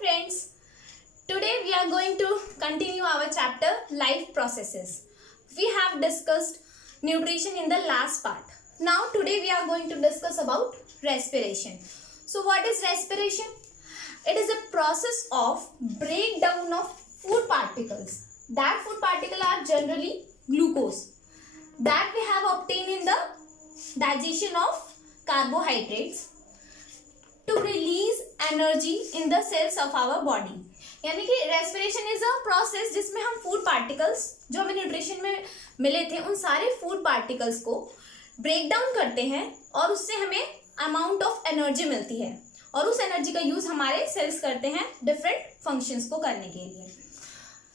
friends, today we are going to continue our chapter life processes. We have discussed nutrition in the last part. Now today we are going to discuss about respiration. So what is respiration? It is a process of breakdown of food particles. That food particles are generally glucose that we have obtained in the digestion of carbohydrates to release energy in the cells of our body. यानी कि respiration is a process जिसमें हम food particles जो हमें nutrition में मिले थे उन सारे फूड पार्टिकल्स को ब्रेक डाउन करते हैं और उससे हमें अमाउंट ऑफ एनर्जी मिलती है और उस एनर्जी का यूज हमारे सेल्स करते हैं डिफरेंट फंक्शंस को करने के लिए.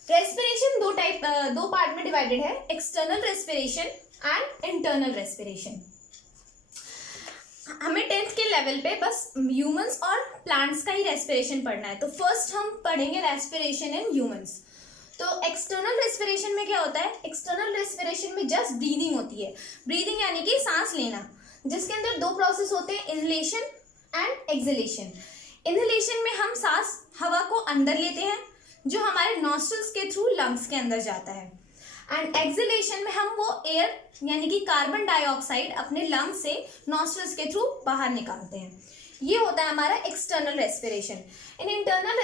रेस्पिरेशन दो पार्ट में डिवाइडेड है, external respiration and internal respiration. हमें 10th के लेवल पे बस ह्यूमंस और प्लांट्स का ही रेस्पिरेशन पढ़ना है. तो फर्स्ट हम पढ़ेंगे रेस्पिरेशन इन ह्यूमंस. तो एक्सटर्नल रेस्पिरेशन में क्या होता है? एक्सटर्नल रेस्पिरेशन में जस्ट ब्रीदिंग होती है. ब्रीदिंग यानी कि सांस लेना, जिसके अंदर दो प्रोसेस होते हैं, इनहेलेशन एंड एक्सहेलेशन. इनहेलेशन में हम सांस हवा को अंदर लेते हैं जो हमारे नॉस्ट्रल्स के थ्रू लंग्स के अंदर जाता है, एंड एक्सहेलेशन में हम वो एयर यानी कि कार्बन डाइऑक्साइड अपने लंग्स से नॉस्ट्रल्स के थ्रू बाहर निकालते हैं. ये होता है हमारा external respiration. In internal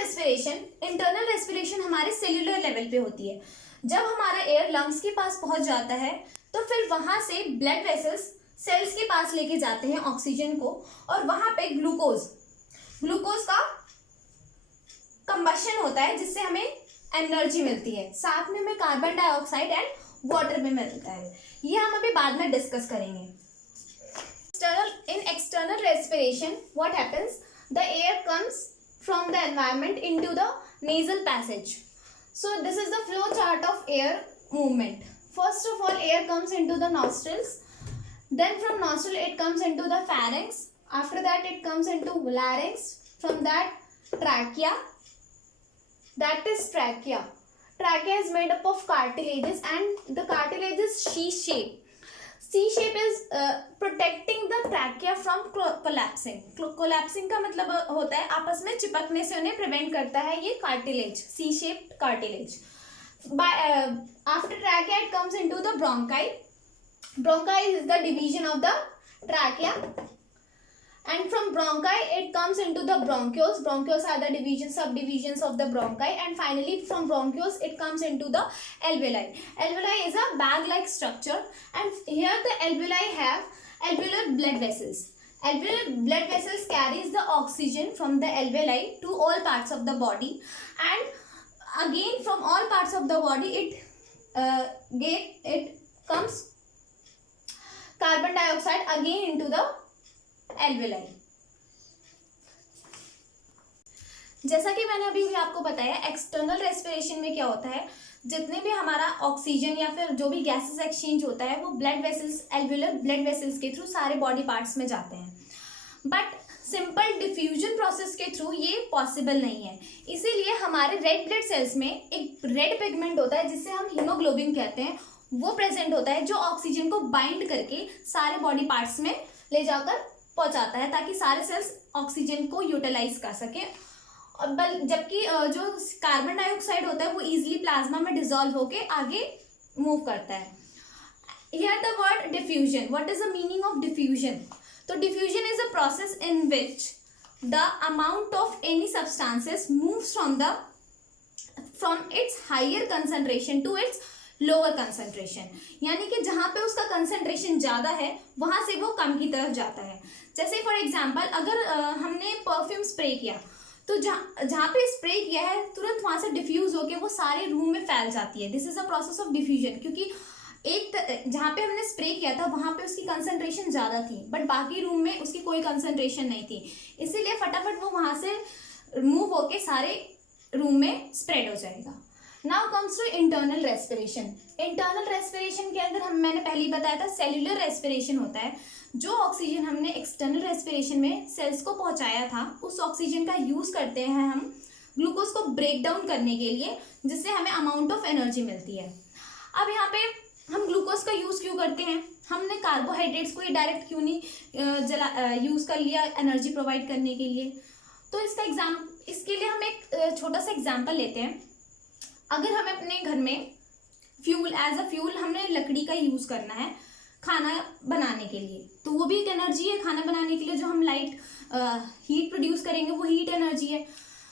respiration हमारे सेल्यूलर लेवल पे होती है. जब हमारा एयर लंग्स के पास पहुंच जाता है तो फिर वहां से ब्लड वेसल्स सेल्स के पास लेके जाते हैं ऑक्सीजन को, और वहां पे ग्लूकोज का कंबशन होता है जिससे हमें एनर्जी मिलती है. साथ में हमें कार्बन डाइऑक्साइड एंड वाटर भी मिलता है. ये हम अभी बाद में डिस्कस करेंगे. In external respiration, what happens? The air comes from the environment into the nasal passage. So this is the flow chart of air movement. First of all, air comes into the nostrils. Then from nostril it comes into the pharynx. After that it comes into larynx. From that trachea. That is trachea. Trachea is made up of cartilages and the cartilage is C-shape. C-shape is protecting the trachea from collapsing. Collapsing का मतलब होता है आपस में चिपकने से उन्हें prevent करता है ये cartilage, C-shaped cartilage. After trachea it comes into the bronchi. Bronchi is the division of the trachea. And from bronchi it comes into the bronchioles. Bronchioles are the subdivisions of the bronchi, and finally from bronchioles it comes into the alveoli. Alveoli is a bag-like structure, and here the alveoli have alveolar blood vessels. Alveolar blood vessels carries the oxygen from the alveoli to all parts of the body, and again from all parts of the body it comes carbon dioxide again into the alveoli. जैसा कि मैंने अभी भी आपको बताया, external respiration में क्या होता है, जितने भी हमारा ऑक्सीजन या फिर जो भी गैसेस एक्सचेंज होता है वो blood vessels, alveolar blood vessels के थ्रू सारे बॉडी पार्ट्स में जाते हैं. बट सिंपल डिफ्यूजन प्रोसेस के थ्रू ये पॉसिबल नहीं है. इसीलिए हमारे रेड ब्लड सेल्स में एक रेड पिगमेंट होता है जिससे हम हीमोग्लोबिन कहते हैं, वो प्रेजेंट होता है जो ऑक्सीजन को बाइंड करके सारे बॉडी पार्ट्स में ले जाकर पहुंचाता है ताकि सारे सेल्स ऑक्सीजन को यूटिलाइज कर सके. जबकि जो कार्बन डाइऑक्साइड होता है वो इजीली प्लाज्मा में डिसॉल्व होके आगे मूव करता है. Here the word diffusion. What is the meaning of diffusion? तो diffusion is a process in which the amount of any substances moves from its higher concentration to its lower concentration. यानी कि जहाँ पे उसका concentration ज़्यादा है वहाँ से वो कम की तरफ जाता है. जैसे फॉर एग्जांपल अगर हमने परफ्यूम स्प्रे किया तो जहाँ पे स्प्रे किया है तुरंत वहाँ से डिफ्यूज होके वो सारे रूम में फैल जाती है. This is a process of diffusion. क्योंकि जहाँ पे हमने स्प्रे किया था वहाँ पे उसकी कंसंट्रेशन ज़्यादा थी बट बाकी रूम में उसकी कोई कंसंट्रेशन नहीं थी, इसीलिए फटाफट वो वहाँ से मूव होके सारे रूम में स्प्रेड हो जाएगा. Now comes to internal respiration. Internal respiration के अंदर मैंने पहले ही बताया था सेल्यूलर रेस्पिरेशन होता है. जो ऑक्सीजन हमने एक्सटर्नल रेस्पिरेशन में सेल्स को पहुंचाया था उस ऑक्सीजन का यूज करते हैं हम ग्लूकोज को ब्रेक डाउन करने के लिए, जिससे हमें अमाउंट ऑफ एनर्जी मिलती है. अब यहाँ पे हम ग्लूकोज का यूज क्यों करते हैं? हमने कार्बोहाइड्रेट्स को ही डायरेक्ट क्यों नहीं यूज कर लिया एनर्जी प्रोवाइड करने के लिए? तो इसका इसके लिए हम एक छोटा सा एग्जांपल लेते हैं। अगर हमें अपने घर में फ्यूल एज अ फ्यूल हमने लकड़ी का यूज करना है खाना बनाने के लिए, तो वो भी एक एनर्जी है। खाना बनाने के लिए जो हम लाइट हीट प्रोड्यूस करेंगे वो हीट एनर्जी है।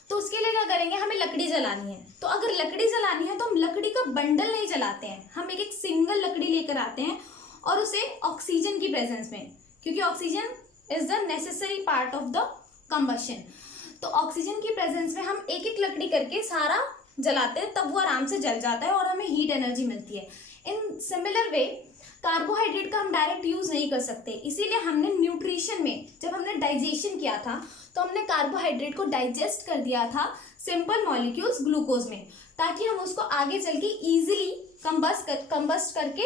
तो उसके लिए क्या करेंगे, हमें लकड़ी जलानी है। तो अगर लकड़ी जलानी है तो हम लकड़ी का बंडल नहीं जलाते हैं, हम एक एक सिंगल लकड़ी लेकर आते हैं और उसे ऑक्सीजन की प्रेजेंस में, क्योंकि oxygen is the necessary part of the combustion, तो ऑक्सीजन की प्रेजेंस में हम एक एक लकड़ी करके सारा जलाते हैं, तब वो आराम से जल जाता है और हमें हीट एनर्जी मिलती है। इन सिमिलर वे कार्बोहाइड्रेट का हम डायरेक्ट यूज नहीं कर सकते, इसीलिए हमने न्यूट्रिशन में जब हमने डाइजेशन किया था तो हमने कार्बोहाइड्रेट को डाइजेस्ट कर दिया था सिंपल मॉलिक्यूल्स ग्लूकोज में, ताकि हम उसको आगे चल के ईजिली कंबस्ट करके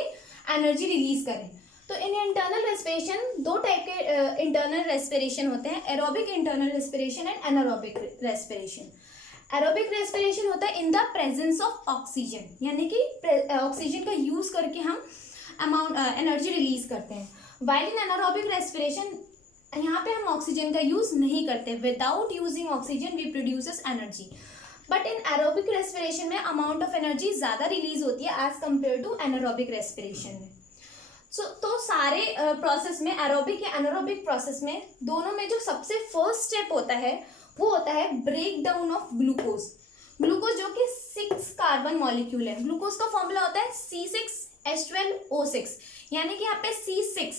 एनर्जी रिलीज करें। तो इन इंटरनल रेस्पिरेशन दो टाइप के इंटरनल रेस्पिरेशन होते हैं, aerobic internal respiration and anaerobic respiration. Aerobic respiration होता है in the presence of oxygen, यानी कि ऑक्सीजन का यूज करके हम एनर्जी रिलीज करते हैं। वाइल इन एनारोबिक रेस्पिरेशन यहाँ पे हम ऑक्सीजन का यूज नहीं करते, without using oxygen we produces energy. But in aerobic respiration में अमाउंट ऑफ एनर्जी ज्यादा रिलीज होती है as compare to anaerobic respiration में। तो सारे प्रोसेस में, एरोबिक या एनारोबिक प्रोसेस में, दोनों में जो सबसे फर्स्ट स्टेप होता है वो होता है break down of glucose. Glucose जो कि 6 कार्बन मॉलिक्यूल है, ग्लूकोज का फॉर्मूला होता है C6H12O6, यानी कि यहाँ पे C6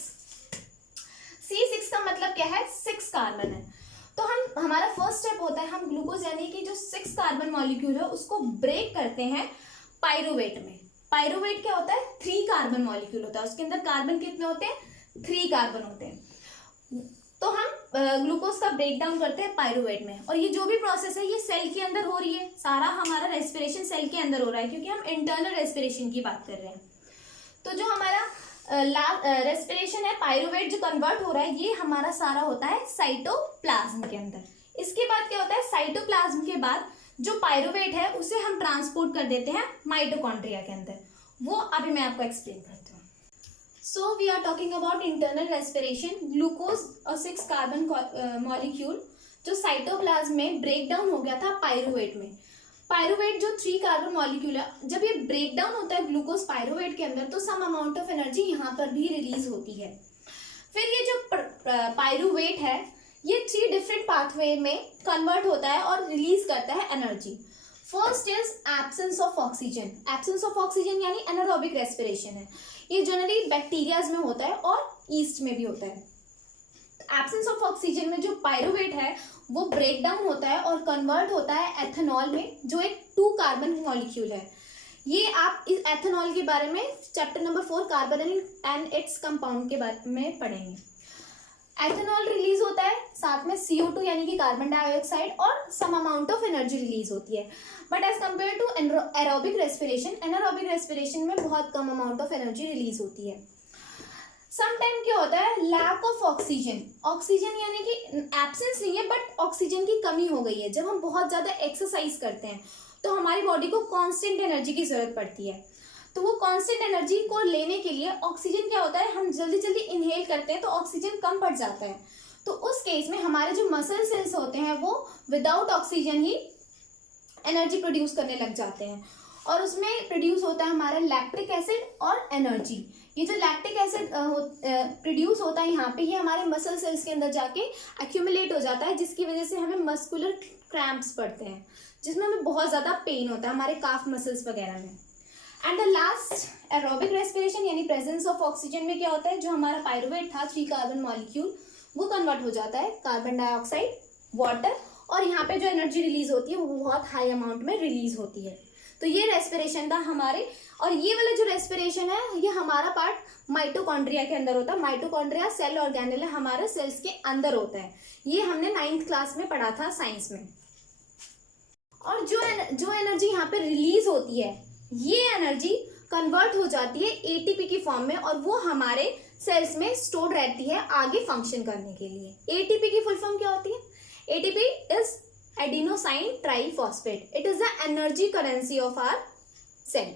का मतलब क्या है, 6 कार्बन है। तो हमारा फर्स्ट स्टेप होता है हम ग्लूकोज यानी कि जो 6 कार्बन मॉलिक्यूल है उसको ब्रेक करते हैं पाइरुवेट में। पाइरुवेट क्या होता है, 3 कार्बन मॉलिक्यूल होता है, उसके अंदर कार्बन कितने होते हैं, 3 कार्बन होते हैं। तो हम ग्लूकोज का ब्रेक डाउन करते हैं पाइरुवेट में, और ये जो भी प्रोसेस है ये सेल के अंदर हो रही है, सारा हमारा रेस्पिरेशन सेल के अंदर हो रहा है, क्योंकि हम इंटरनल रेस्पिरेशन की बात कर रहे हैं। तो जो हमारा रेस्पिरेशन है, पाइरुवेट जो कन्वर्ट हो रहा है, ये हमारा सारा होता है साइटोप्लाज्म के अंदर। इसके बाद क्या होता है, साइटोप्लाज्म के बाद जो पाइरुवेट है उसे हम ट्रांसपोर्ट कर देते हैं माइटोकॉन्ड्रिया के अंदर, वो अभी मैं आपको एक्सप्लेन करती हूँ। So we are talking about internal respiration. Glucose और 6 कार्बन मॉलिक्यूल जो साइटोप्लाज्म में ब्रेक डाउन हो गया था पाइरुवेट में। पाइरुवेट जो 3 कार्बन मॉलिक्यूल है, जब ये ब्रेक डाउन होता है ग्लूकोज पाइरुवेट के अंदर, तो सम अमाउंट ऑफ एनर्जी यहाँ पर भी रिलीज होती है। फिर ये जो पाइरुवेट है ये 3 डिफरेंट पाथवे में कन्वर्ट होता है और रिलीज करता है energy. First is absence of oxygen. Absence of oxygen यानी एनारोबिक रेस्पिरेशन है, ये जनरली बैक्टीरियाज में होता है और ईस्ट में भी होता है। एब्सेंस ऑफ ऑक्सीजन में जो पाइरुवेट है वो ब्रेक डाउन होता है और कन्वर्ट होता है एथेनॉल में, जो एक 2 कार्बन मॉलिक्यूल है। ये आप इस एथेनॉल के बारे में chapter number 4 carbon and its compound के बारे में पढ़ेंगे। एथेनॉल रिलीज होता है, साथ में CO2 यानी कि कार्बन डाइऑक्साइड, और some amount of energy release होती है। But as compare to aerobic respiration, anaerobic respiration में बहुत कम अमाउंट ऑफ एनर्जी रिलीज होती है। समटाइम क्या होता है, लैक ऑफ ऑक्सीजन। ऑक्सीजन यानी कि एब्सेंस नहीं है बट ऑक्सीजन की कमी हो गई है। जब हम बहुत ज़्यादा एक्सरसाइज करते हैं तो हमारी बॉडी को कांस्टेंट एनर्जी की जरूरत पड़ती है, तो वो कांस्टेंट एनर्जी को लेने के लिए ऑक्सीजन क्या होता है, हम जल्दी जल्दी इनहेल करते हैं तो ऑक्सीजन कम पड़ जाता है। तो उस केस में हमारे जो मसल सेल्स होते हैं वो विदाउट ऑक्सीजन ही एनर्जी प्रोड्यूस करने लग जाते हैं, और उसमें प्रोड्यूस होता है हमारा लैक्टिक एसिड और एनर्जी। ये जो लैक्टिक एसिड प्रोड्यूस होता है यहाँ पे, ये हमारे मसल सेल्स के अंदर जाके एक्यूमुलेट हो जाता है, जिसकी वजह से हमें मस्कुलर क्रैम्प्स पड़ते हैं, जिसमें हमें बहुत ज़्यादा पेन होता है हमारे काफ मसल्स वगैरह में। And the last aerobic respiration यानी प्रेजेंस ऑफ ऑक्सीजन में क्या होता है, जो हमारा पाइरुवेट था 3 कार्बन मॉलिक्यूल, वो कन्वर्ट हो जाता है कार्बन डाइऑक्साइड, वाटर, और यहाँ पे जो एनर्जी रिलीज होती है वो बहुत हाई अमाउंट में रिलीज होती है। तो ये रेस्पिरेशन था हमारे, और ये वाला जो रेस्पिरेशन है ये हमारा पार्ट माइटोकॉन्ड्रिया के अंदर होता है। माइटोकॉन्ड्रिया सेल ऑर्गेनेल है, हमारे सेल्स के अंदर होता है। ये हमने 9th क्लास में पढ़ा था साइंस में। और जो एनर्जी यहाँ पे रिलीज होती है, ये एनर्जी कन्वर्ट हो जाती है ATP की फॉर्म में, और वो हमारे सेल्स में स्टोर रहती है आगे फंक्शन करने के लिए। ATP की फुल फॉर्म क्या होती है, ATP is adenosine triphosphate, it is the energy currency of our cell.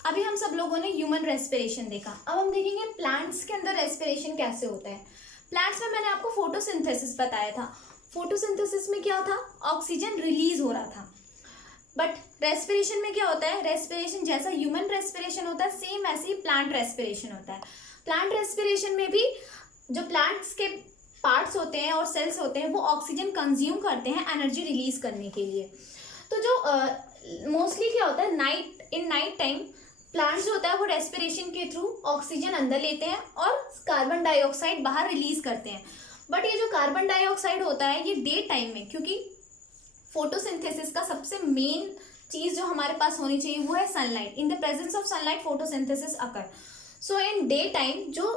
अभी हम सब लोगों ने ह्यूमन रेस्पिरेशन देखा, अब हम देखेंगे प्लांट्स के अंदर रेस्पिरेशन कैसे होता है। प्लांट्स में मैंने आपको फोटोसिंथेसिस बताया था। फोटोसिंथेसिस में क्या था, ऑक्सीजन रिलीज हो रहा था, बट रेस्पिरेशन में क्या होता है, रेस्पिरेशन जैसा ह्यूमन रेस्पिरेशन होता है सेम ऐसे ही प्लांट रेस्पिरेशन होता है। प्लांट रेस्पिरेशन में भी जो प्लांट्स के पार्ट्स होते हैं और सेल्स होते हैं वो ऑक्सीजन कंज्यूम करते हैं एनर्जी रिलीज करने के लिए। तो जो मोस्टली क्या होता है, नाइट टाइम प्लांट्स जो होता है वो रेस्पिरेशन के थ्रू ऑक्सीजन अंदर लेते हैं और कार्बन डाइऑक्साइड बाहर रिलीज करते हैं। बट ये जो कार्बन डाइऑक्साइड होता है ये डे टाइम में, क्योंकि फोटोसिंथेसिस का सबसे मेन चीज जो हमारे पास होनी चाहिए वो है sunlight. In the presence of sunlight photosynthesis occur. So in day time जो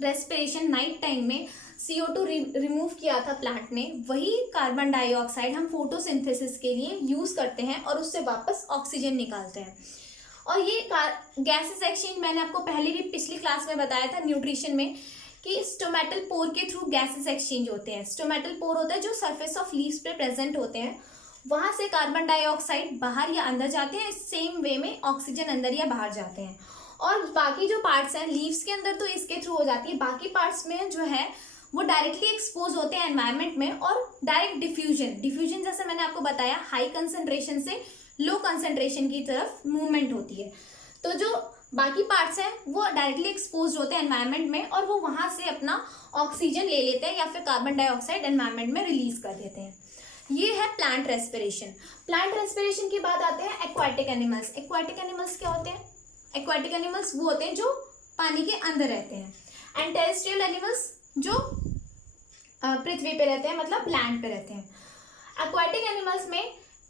रेस्पिरेशन नाइट टाइम में CO2 रिमूव किया था प्लांट ने, वही कार्बन डाइऑक्साइड हम फोटोसिंथेसिस के लिए यूज करते हैं और उससे वापस ऑक्सीजन निकालते हैं। और ये गैसेस एक्सचेंज मैंने आपको पहले भी पिछली क्लास में बताया था न्यूट्रिशन में कि स्टोमेटल पोर के थ्रू गैसेस एक्सचेंज होते हैं। स्टोमेटल पोर होता है जो सरफेस ऑफ लीव्स पे प्रेजेंट होते हैं, वहां से कार्बन डाइऑक्साइड बाहर या अंदर जाते हैं, सेम वे में ऑक्सीजन अंदर या बाहर जाते हैं। और बाकी जो पार्ट्स हैं लीव्स के अंदर तो इसके थ्रू हो जाती है, बाकी पार्ट्स में जो है वो डायरेक्टली एक्सपोज होते हैं एनवायरनमेंट में और डायरेक्ट डिफ्यूजन जैसे मैंने आपको बताया हाई कंसंट्रेशन से लो कंसंट्रेशन की तरफ मूवमेंट होती है। तो जो बाकी पार्ट्स हैं वो डायरेक्टली एक्सपोज होते हैं एनवायरनमेंट में और वो वहां से अपना ऑक्सीजन ले लेते हैं या फिर कार्बन डाइऑक्साइड एनवायरनमेंट में रिलीज कर देते हैं। ये है प्लांट रेस्पिरेशन। प्लांट रेस्पिरेशन की बात आते हैं एक्वाटिक एनिमल्स। एक्वाटिक एनिमल्स क्या होते हैं? एक्वाटिक एनिमल्स वो होते हैं जो पानी के अंदर रहते हैं, एंड टेरेस्ट्रियल एनिमल्स जो पृथ्वी पे रहते हैं, मतलब लैंड पे रहते हैं। एक्वाटिक एनिमल्स में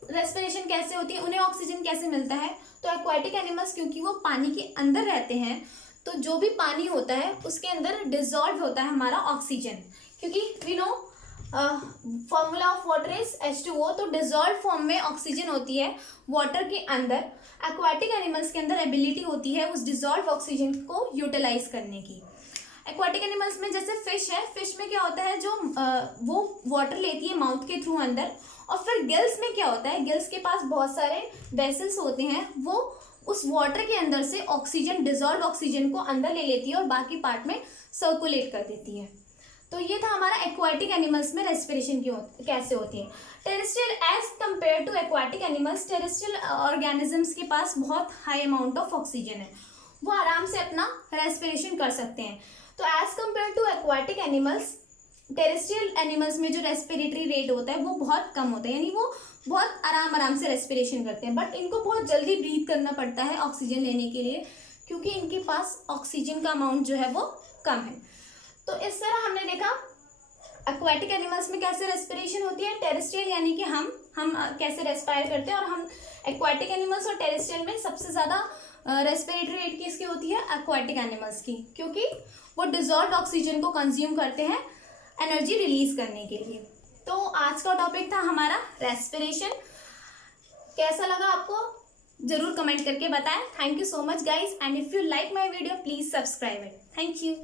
रेस्पिरेशन कैसे होती है, उन्हें ऑक्सीजन कैसे मिलता है? तो एक्वाटिक एनिमल्स क्योंकि वो पानी के अंदर रहते हैं तो जो भी पानी होता है उसके अंदर डिजॉल्व होता है हमारा ऑक्सीजन, क्योंकि we know formula of water is H2O। तो डिजॉल्व फॉर्म में ऑक्सीजन होती है वाटर के अंदर। एक्वाटिक एनिमल्स के अंदर एबिलिटी होती है उस डिजॉल्व ऑक्सीजन को यूटिलाइज करने की। एक्वाटिक एनिमल्स में जैसे फिश है, फिश में क्या होता है जो वो वाटर लेती है माउथ के थ्रू अंदर, और फिर गिल्स में क्या होता है, गिल्स के पास बहुत सारे वेसल्स होते हैं, वो उस वाटर के अंदर से ऑक्सीजन डिजॉल्व ऑक्सीजन को अंदर ले लेती है और बाकी पार्ट में सर्कुलेट कर देती है। तो ये था हमारा एक्वाटिक एनिमल्स में रेस्पिरेशन कैसे होती है। Terrestrial as compare to aquatic animals, terrestrial organisms के पास बहुत हाई अमाउंट ऑफ ऑक्सीजन है, वो आराम से अपना रेस्पिरेशन कर सकते हैं। तो as compare to aquatic animals, terrestrial animals में जो रेस्पिरेटरी रेट होता है वो बहुत कम होता है, यानी वो बहुत आराम से रेस्पिरेशन करते हैं, बट इनको बहुत जल्दी ब्रीथ करना पड़ता है ऑक्सीजन लेने के लिए, क्योंकि इनके पास ऑक्सीजन का अमाउंट जो है वो कम है। तो इस तरह हमने देखा एक्वाटिक एनिमल्स में कैसे रेस्पिरेशन होती है, टेरेस्ट्रियल यानी कि हम कैसे रेस्पायर करते हैं, और हम एक्वाटिक एनिमल्स और टेरेस्ट्रियल में सबसे ज़्यादा रेस्पिरेटरी रेट किसकी होती है? एक्वाटिक एनिमल्स की, क्योंकि वो डिजॉल्व ऑक्सीजन को कंज्यूम करते हैं एनर्जी रिलीज करने के लिए। तो आज का टॉपिक था हमारा रेस्पिरेशन। कैसा लगा आपको जरूर कमेंट करके बताएं। Thank you so much guys, and if you like my video please subscribe it. Thank you.